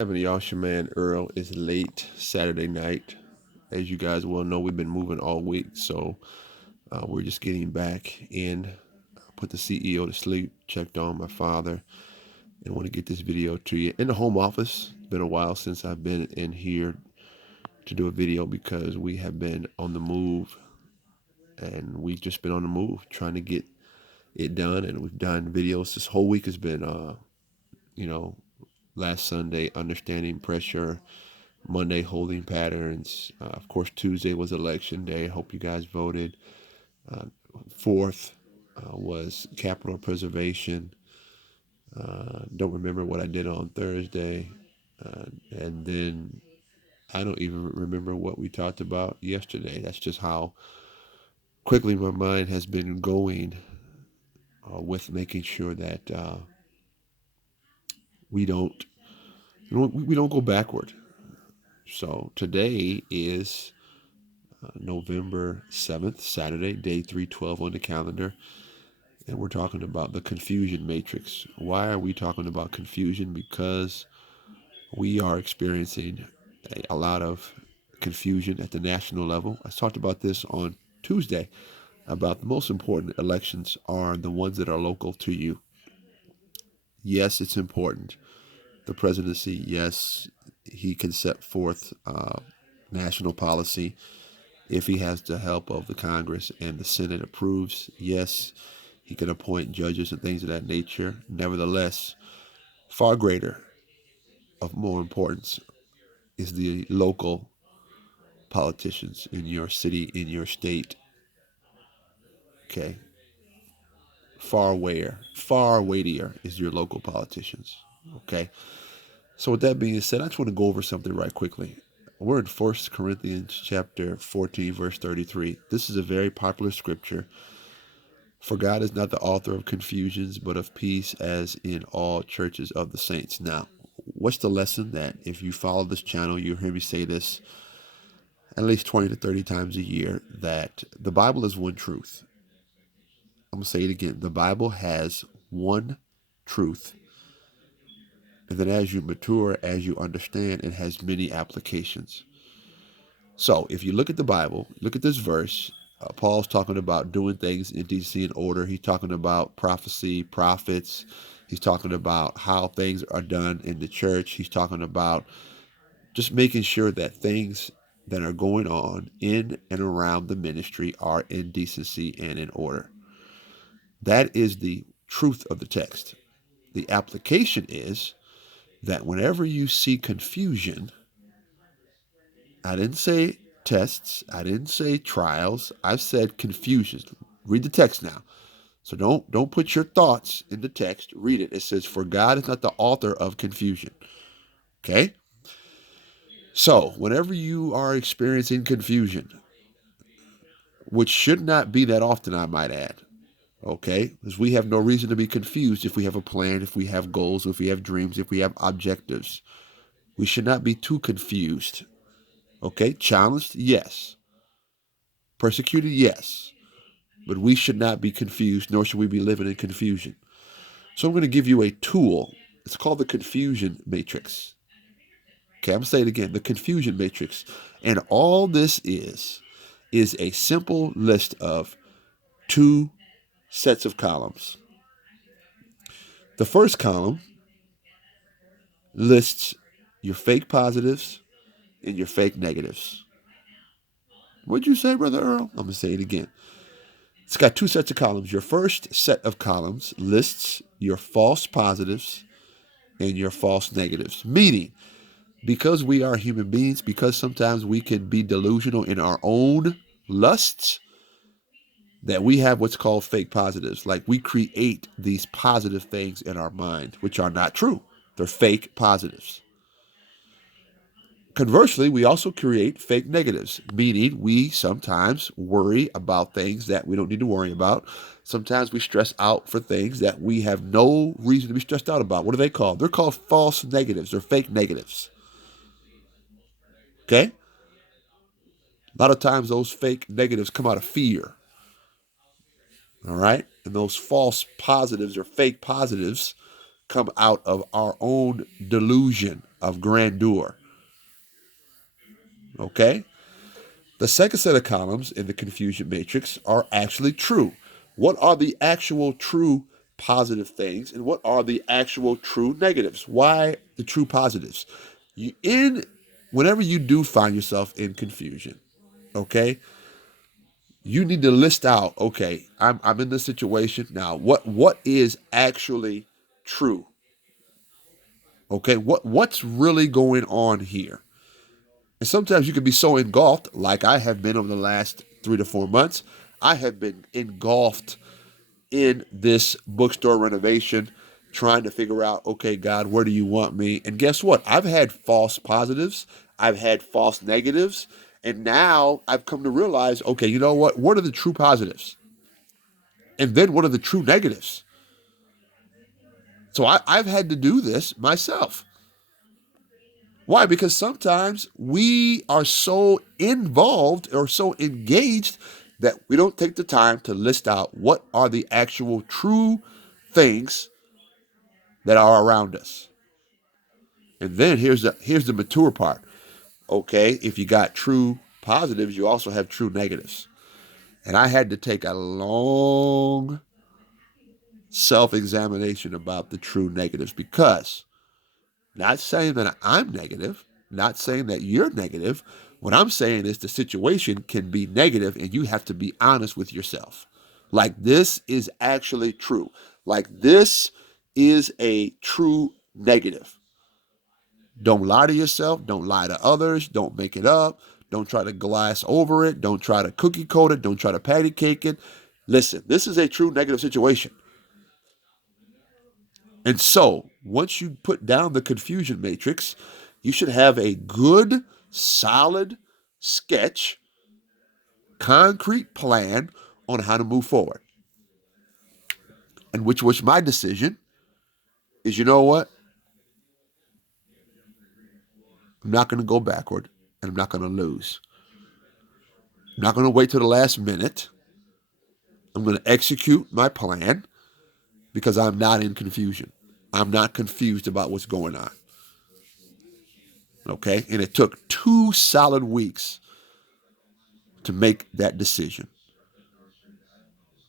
Having Yasha Earl is late Saturday night. As you guys well know, we've been moving all week, so we're just getting back in. Put the CEO to sleep, checked on my father, and want to get this video to you in the home office. It's been a while since I've been in here to do a video because we have been on the move, and we've just been on the move trying to get it done. And we've done videos. This whole week has been, you know, last Sunday, understanding pressure. Monday, holding patterns. Of course, Tuesday was election day. Hope you guys voted. Uh, Fourth was capital preservation. Don't remember what I did on Thursday. And then I don't even remember what we talked about yesterday. That's just how quickly my mind has been going with making sure that we don't we don't go backward. So today is November 7th, Saturday, day 312 on the calendar. And we're talking about the confusion matrix. Why are we talking about confusion? Because we are experiencing a lot of confusion at the national level. I talked about this on Tuesday about the most important elections are the ones that are local to you. Yes, it's important. The presidency, yes, he can set forth national policy if he has the help of the Congress and the Senate approves. Yes, he can appoint judges and things of that nature. Nevertheless, far greater of more importance is the local politicians in your city, in your state. Okay, far weightier is your local politicians. Okay, so with that being said, I just want to go over something right quickly. We're in 1 Corinthians chapter 14, verse 33. This is a very popular scripture. For God is not the author of confusions, but of peace, as in all churches of the saints. Now, what's the lesson that if you follow this channel, you'll hear me say this at least 20 to 30 times a year, that the Bible is one truth. I'm going to say it again. The Bible has one truth. And then as you mature, as you understand, it has many applications. So if you look at the Bible, look at this verse. Paul's talking about doing things in decency and order. He's talking about prophecy, prophets. He's talking about how things are done in the church. He's talking about just making sure that things that are going on in and around the ministry are in decency and in order. That is the truth of the text. The application is that whenever you see confusion, I didn't say tests. I didn't say trials. I've said confusion. Read the text now. So don't put your thoughts in the text. Read it. It says, "For God is not the author of confusion." Okay? So whenever you are experiencing confusion, which should not be that often, I might add, okay? Because we have no reason to be confused if we have a plan, if we have goals, if we have dreams, if we have objectives. We should not be too confused. Okay? Challenged? Yes. Persecuted? Yes. But we should not be confused, nor should we be living in confusion. So I'm going to give you a tool. It's called the confusion matrix. Okay, I'm going to say it again, the confusion matrix. And all this is a simple list of two sets of columns. The first column lists your fake positives and your fake negatives. What'd you say, Brother Earl? I'm going to say it again. It's got two sets of columns. Your first set of columns lists your false positives and your false negatives. Meaning, because we are human beings, because sometimes we can be delusional in our own lusts, that we have what's called fake positives. Like we create these positive things in our mind, which are not true. They're fake positives. Conversely, we also create fake negatives, meaning we sometimes worry about things that we don't need to worry about. Sometimes we stress out for things that we have no reason to be stressed out about. What are they called? They're called false negatives. They're fake negatives. Okay? A lot of times those fake negatives come out of fear. All right? And those false positives or fake positives come out of our own delusion. of grandeur. Okay? The second set of columns in the confusion matrix are actually true. What are the actual true positive things and what are the actual true negatives? Why the true positives? Whenever you do find yourself in confusion, okay, you need to list out, okay, I'm in this situation now. What is actually true? Okay, what's really going on here? And sometimes you can be so engulfed, like I have been over the last 3 to 4 months. I have been engulfed in this bookstore renovation, trying to figure out, okay, God, where do you want me? And guess what? I've had false positives, I've had false negatives, and now I've come to realize, okay, you know what? What are the true positives? And then what are the true negatives? So I've had to do this myself. Why? Because sometimes we are so involved or so engaged that we don't take the time to list out what are the actual true things that are around us. And then here's the mature part. Okay, if you got true positives, you also have true negatives. And I had to take a long self-examination about the true negatives, because not saying that I'm negative, not saying that you're negative. What I'm saying is the situation can be negative and you have to be honest with yourself. Like, this is actually true. Like, this is a true negative. Don't lie to yourself. Don't lie to others. Don't make it up. Don't try to glass over it. Don't try to cookie coat it. Don't try to patty cake it. Listen, this is a true negative situation. And so, once you put down the confusion matrix, you should have a good, solid sketch, concrete plan on how to move forward. And which was my decision is, you know what? I'm not going to go backward and I'm not going to lose. I'm not going to wait till the last minute. I'm going to execute my plan because I'm not in confusion. I'm not confused about what's going on. Okay? And it took 2 solid weeks to make that decision.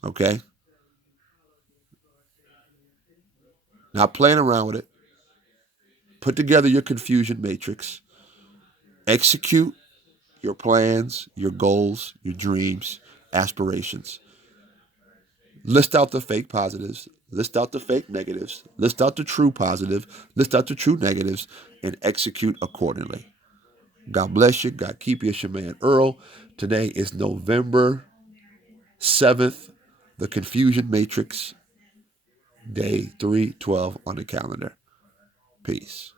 Okay? Not playing around with it. Put together your confusion matrix. Execute your plans, your goals, your dreams, aspirations. List out the fake positives. List out the fake negatives. List out the true positive. List out the true negatives and execute accordingly. God bless you. God keep you. It's your man Earl. Today is November 7th. The Confusion Matrix, day 312 on the calendar. Peace.